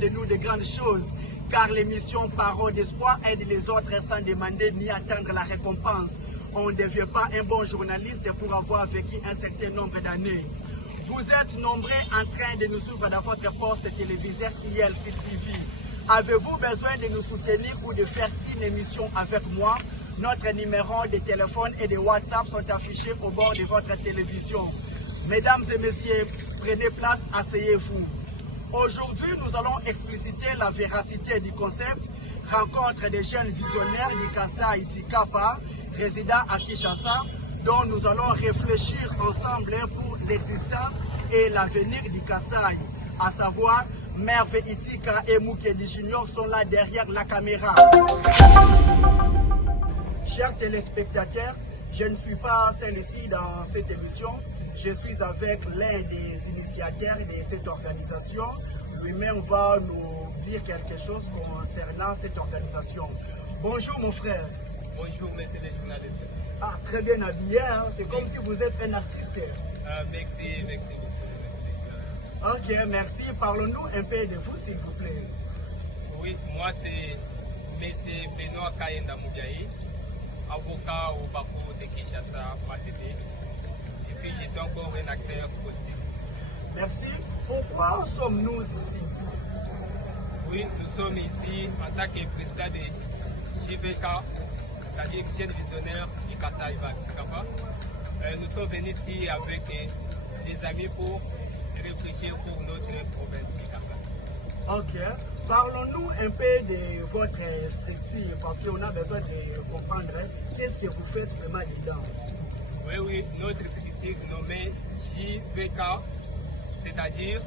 de nous de grandes choses, car l'émission Parole d'espoir aide les autres sans demander ni attendre la récompense. On ne devient pas un bon journaliste pour avoir vécu un certain nombre d'années. Vous êtes nombreux en train de nous suivre dans votre poste téléviseur ILC TV. Avez-vous besoin de nous soutenir ou de faire une émission avec moi? Notre numéro de téléphone et de WhatsApp sont affichés au bord de votre télévision. Mesdames et messieurs, prenez place, asseyez-vous. Aujourd'hui, nous allons expliciter la véracité du concept rencontre des jeunes visionnaires du Kasai Tikapa, résidant à Kinshasa, dont nous allons réfléchir ensemble pour l'existence et l'avenir du Kasai, à savoir Merve Itika et Mukedi Junior sont là derrière la caméra. Chers téléspectateurs, je ne suis pas seul ici dans cette émission. Je suis avec l'un des initiateurs de cette organisation. Lui-même va nous dire quelque chose concernant cette organisation. Bonjour mon frère. Bonjour, monsieur le journaliste. Ah, très bien habillé, hein? C'est comme si vous êtes un artiste. Merci beaucoup. Ok, merci. Parlons-nous un peu de vous, s'il vous plaît. Oui, moi c'est M. Benoît Kayenda Mougaï, avocat au barreau de Kinshasa, Matete. Et puis je suis encore un acteur politique. Merci. Pourquoi sommes-nous ici? Oui, nous sommes ici en tant que président de JVK, c'est-à-dire Jeune Visionnaire du Kasai Tikapa. Nous sommes venus ici avec des amis pour réfléchir pour notre province du Kasai. Ok. Parlons-nous un peu de votre structure, parce qu'on a besoin de comprendre qu'est-ce que vous faites vraiment dedans. Oui, notre structure nommée JVK, c'est-à-dire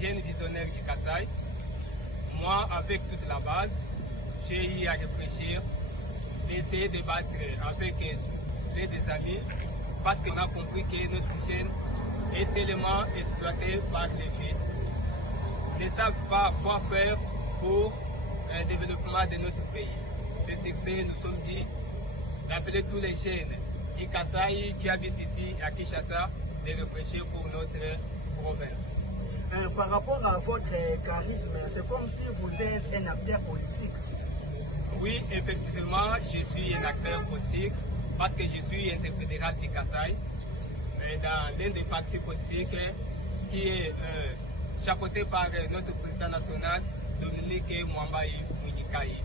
Jeune Visionnaire du Kasai. Moi, avec toute la base, j'ai eu à réfléchir, d'essayer de débattre avec des amis, parce qu'on a compris que notre chaîne est tellement exploitée par les filles. Ils ne savent pas quoi faire pour le développement de notre pays. C'est ce que nous sommes dit d'appeler tous les jeunes du Kasai qui habitent ici à Kinshasa de réfléchir pour notre province. Par rapport à votre charisme, c'est comme si vous êtes un acteur politique. Oui, effectivement, je suis un acteur politique parce que je suis interfédéral du Kasai, dans l'un des partis politiques qui est chapeauté par notre président national, Dominique Mwambaï Mounikai,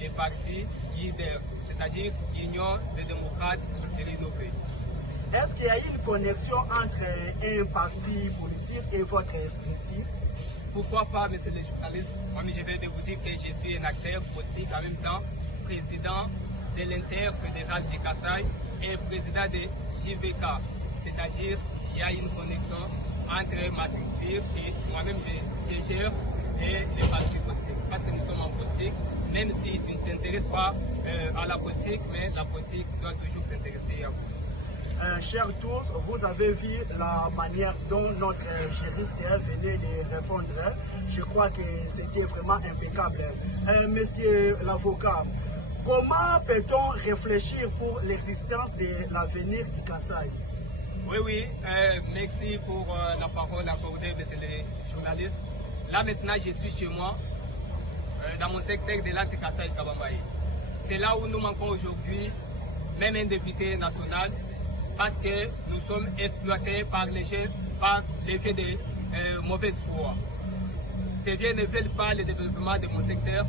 le parti leader, c'est-à-dire l'Union des démocrates rénovés. Est-ce qu'il y a une connexion entre un parti politique et votre structure? Pourquoi pas, monsieur le journaliste? Moi, je vais vous dire que je suis un acteur politique en même temps, président de l'interfédéral du Kasai et président de JVK, c'est-à-dire il y a une connexion entre ma structure et moi-même je gère et les partis politiques. Parce que nous sommes en politique, même si tu ne t'intéresses pas à la politique, mais la politique doit toujours s'intéresser à vous. Chers tous, vous avez vu la manière dont notre juriste venait de répondre. Je crois que c'était vraiment impeccable. Monsieur l'avocat, comment peut-on réfléchir pour l'existence de l'avenir du Kasai? Oui, merci pour la parole accordée, monsieur le journaliste. Là maintenant, je suis chez moi, dans mon secteur de l'Antre Kasai Kabambaye. C'est là où nous manquons aujourd'hui, même un député national, parce que nous sommes exploités par les jeunes, par l'effet de mauvaise foi. Ces jeunes ne veulent pas le développement de mon secteur.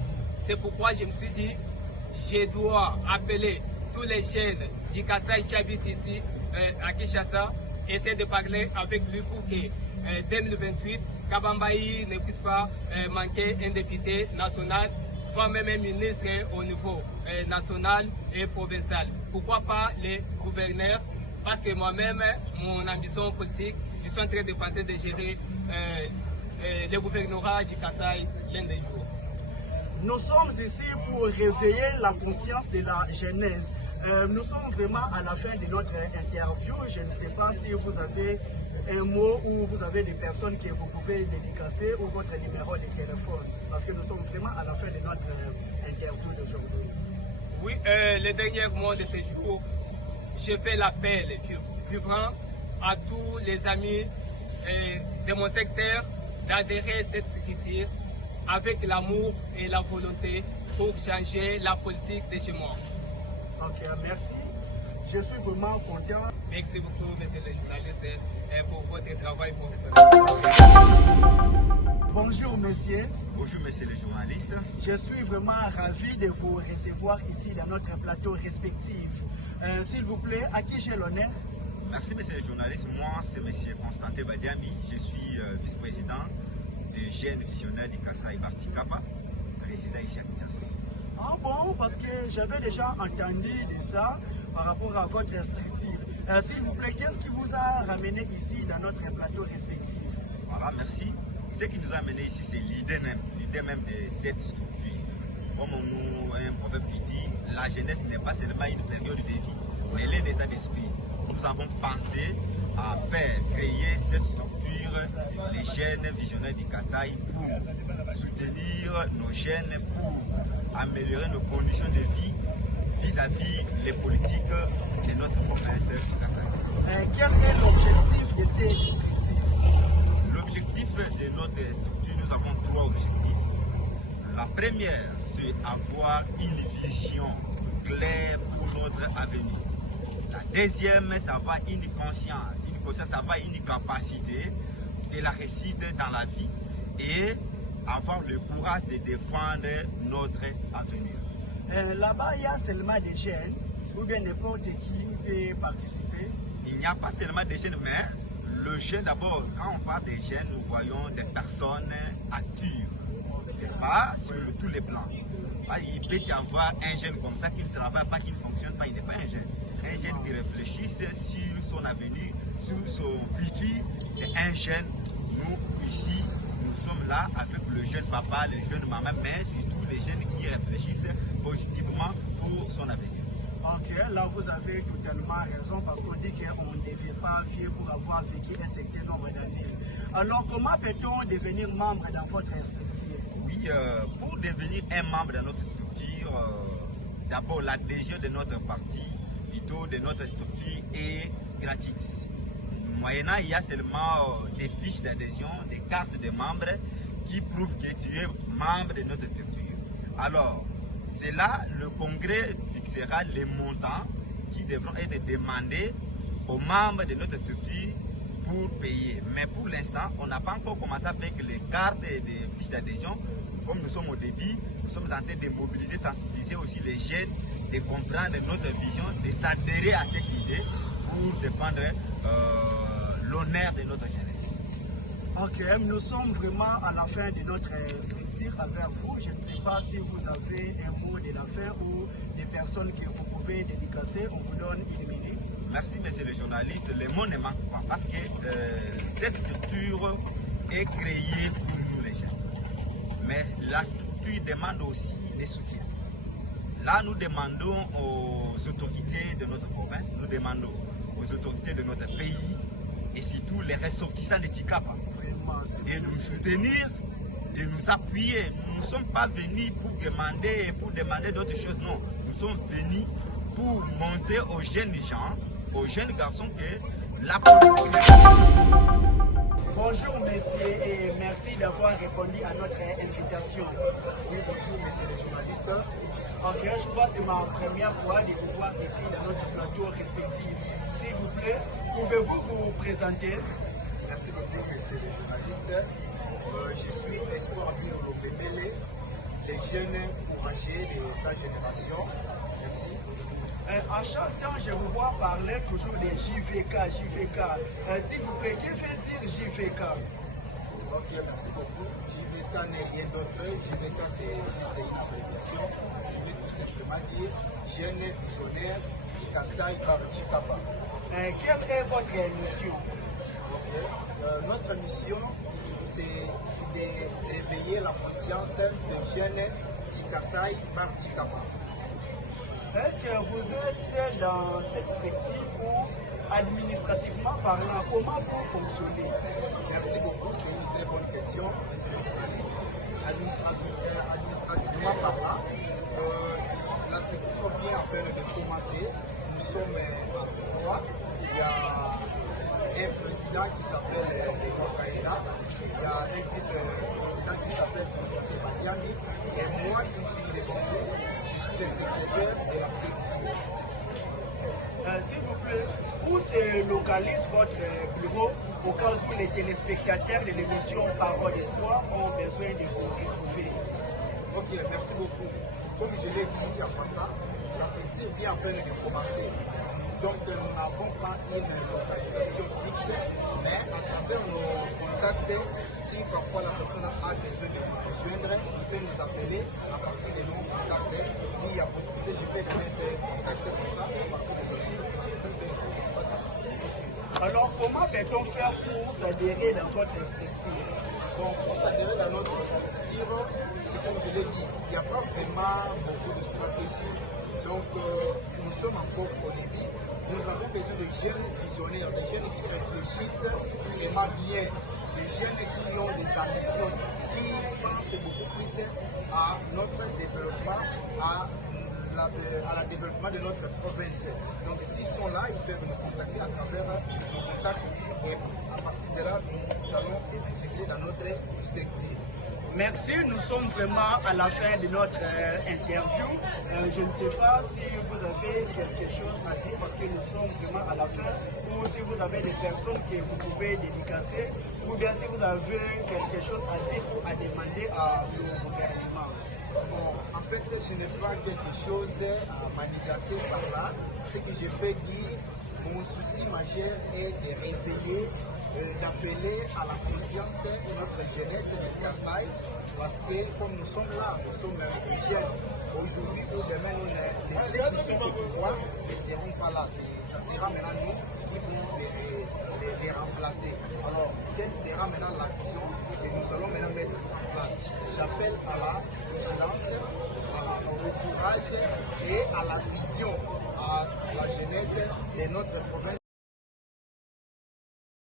C'est pourquoi je me suis dit, je dois appeler tous les jeunes du Kasai qui habitent ici, à Kinshasa, essayer de parler avec lui pour que 2028, Kabambaye ne puisse pas manquer un député national, voire même un ministre au niveau national et provincial. Pourquoi pas les gouverneurs? Parce que moi-même, mon ambition politique, je suis en train de penser de gérer le gouvernorat du Kasai l'un des jours. Nous sommes ici pour réveiller la conscience de la jeunesse. Nous sommes vraiment à la fin de notre interview. Je ne sais pas si vous avez un mot ou vous avez des personnes que vous pouvez dédicacer ou votre numéro de téléphone. Parce que nous sommes vraiment à la fin de notre interview d'aujourd'hui. Oui, le dernier mot de ce jour, je fais l'appel vibrant à tous les amis de mon secteur d'adhérer à cette structure avec l'amour et la volonté pour changer la politique de chez moi. Ok, merci. Je suis vraiment content. Merci beaucoup, monsieur le journaliste, pour votre travail professionnel. Bonjour, monsieur. Bonjour, monsieur le journaliste. Je suis vraiment ravi de vous recevoir ici dans notre plateau respectif. S'il vous plaît, à qui j'ai l'honneur? Merci, monsieur le journaliste. Moi, c'est monsieur Constantin Badiami. Je suis vice-président des jeunes visionnaires du Kasai Bartikapa, résident ici à Kinshasa. Ah bon, parce que j'avais déjà entendu de ça par rapport à votre structure. S'il vous plaît, qu'est-ce qui vous a ramené ici dans notre plateau respectif? Voilà, merci. Ce qui nous a amené ici, c'est l'idée même de cette structure. Comme un proverbe qui dit, la jeunesse n'est pas seulement une période de vie, mais elle est un état d'esprit. Nous avons pensé à créer cette structure, les jeunes visionnaires du Kasai, pour soutenir nos jeunes, pour améliorer nos conditions de vie vis-à-vis les politiques de notre province du Kasai. Quel est l'objectif de cette structure? L'objectif de notre structure, nous avons 3 objectifs. La première, c'est avoir une vision claire pour notre avenir. La deuxième, c'est avoir une conscience. Une conscience, c'est avoir une capacité de la réussite dans la vie et avoir le courage de défendre notre avenir. Là-bas, il y a seulement des jeunes ou bien n'importe qui peut participer? Il n'y a pas seulement des jeunes, mais le jeune d'abord, quand on parle des jeunes, nous voyons des personnes actives, n'est-ce pas, sur tous les plans. Il peut y avoir un jeune comme ça qui ne travaille pas, qui ne fonctionne pas, il n'est pas un jeune. Un jeune qui réfléchisse sur son avenir, sur son futur, c'est un jeune. Nous, ici, nous sommes là avec le jeune papa, le jeune maman, mais surtout les jeunes qui réfléchissent positivement pour son avenir. Ok, là vous avez totalement raison parce qu'on dit qu'on ne devait pas vivre pour avoir vécu un certain nombre d'années. Alors comment peut-on devenir membre dans votre structure? Oui, pour devenir un membre de notre structure, d'abord l'adhésion de notre parti, plutôt de notre structure est gratuite. Moyennant, il y a seulement des fiches d'adhésion, des cartes de membres qui prouvent que tu es membre de notre structure. Alors, c'est là le congrès fixera les montants qui devront être demandés aux membres de notre structure pour payer. Mais pour l'instant, on n'a pas encore commencé avec les cartes et les fiches d'adhésion. Comme nous sommes au début, nous sommes en train de mobiliser, sensibiliser aussi les jeunes, de comprendre notre vision, de s'adhérer à cette idée pour défendre l'honneur de notre jeunesse. Ok, nous sommes vraiment à la fin de notre structure avec vous. Je ne sais pas si vous avez un mot de la fin ou des personnes que vous pouvez dédicacer. On vous donne 1 minute. Merci, monsieur le journaliste. Le mot ne manque pas parce que cette structure est créée pour nous les jeunes. Mais la structure demande aussi des soutiens. Là, nous demandons aux autorités de notre province, nous demandons aux autorités de notre pays et surtout les ressortissants de Tikapa de nous soutenir, de nous appuyer. Nous ne sommes pas venus pour demander d'autres choses, non. Nous sommes venus pour montrer aux jeunes gens, aux jeunes garçons que la politique... Bonjour monsieur et merci d'avoir répondu à notre invitation. Oui, bonjour monsieur le journaliste. Ok, je crois que c'est ma première fois de vous voir ici dans notre plateau respectif. S'il vous plaît, pouvez-vous vous présenter? Merci beaucoup monsieur le journaliste. Je suis Espoir Bilolo Bemele, des jeunes courageux de sa génération. Merci. À chaque temps, je vous vois parler toujours de JVK. S'il vous plaît, que veut dire JVK? Ok, merci beaucoup. JVK n'est rien d'autre. JVK, c'est juste une abréviation. Je vais tout simplement dire Jeune Visionnaire du Kasai Bartikapa. Quelle est votre mission? Ok, notre mission, c'est de réveiller la conscience des jeunes du Kasai Bartikapa. Est-ce que vous êtes dans cette structure ou administrativement parlant, comment vous fonctionnez? Merci beaucoup, c'est une très bonne question, monsieur le journaliste. Administrativement parlant, la structure vient à peine de commencer. Nous sommes en 3. Il y a un président. président qui s'appelle Léon Kaïla, il y a un vice-président qui s'appelle Constantin Badiami, et moi qui suis devant vous, je suis le secrétaire de la structure. S'il vous plaît, où se localise votre bureau au cas où les téléspectateurs de l'émission Parole d'Espoir ont besoin de vous retrouver? Ok, merci beaucoup. Comme je l'ai dit en passant, la structure vient à peine de commencer. Donc nous n'avons pas une localisation fixe, mais à travers nos contacts, si parfois la personne a besoin de nous rejoindre, il peut nous appeler à partir de nos contacts. S'il y a possibilité, je peux donner ces contacts comme ça, à partir de ces contacts, la personne peut nous passer. Alors, comment peut-on faire pour s'adhérer dans votre structure? Bon, pour s'adhérer dans notre structure, c'est comme je l'ai dit, il n'y a pas vraiment beaucoup de stratégies. Donc, nous sommes encore au début. Nous avons besoin de jeunes visionnaires, des jeunes qui réfléchissent vraiment bien, des jeunes qui ont des ambitions, qui pensent beaucoup plus à notre développement, à la développement de notre province. Donc, s'ils sont là, ils peuvent nous contacter à travers nos contacts et à partir de là, nous allons les intégrer dans notre structure. Merci, nous sommes vraiment à la fin de notre interview. Je ne sais pas si vous avez quelque chose à dire parce que nous sommes vraiment à la fin, ou si vous avez des personnes que vous pouvez dédicacer, ou bien si vous avez quelque chose à dire ou à demander à le gouvernement. Bon, en fait, je n'ai pas quelque chose à manigasser par là. Ce que je peux dire, mon souci majeur est de réveiller, d'appeler à la conscience de notre jeunesse de Kasaï, parce que comme nous sommes là, nous sommes des jeunes. Aujourd'hui ou demain, ceux qui sont au pouvoir ne seront pas là. Ça sera maintenant nous qui vont les remplacer. Alors, quelle sera maintenant la vision que nous allons maintenant mettre en place? J'appelle à la vigilance, au courage et à la vision à la jeunesse de notre province.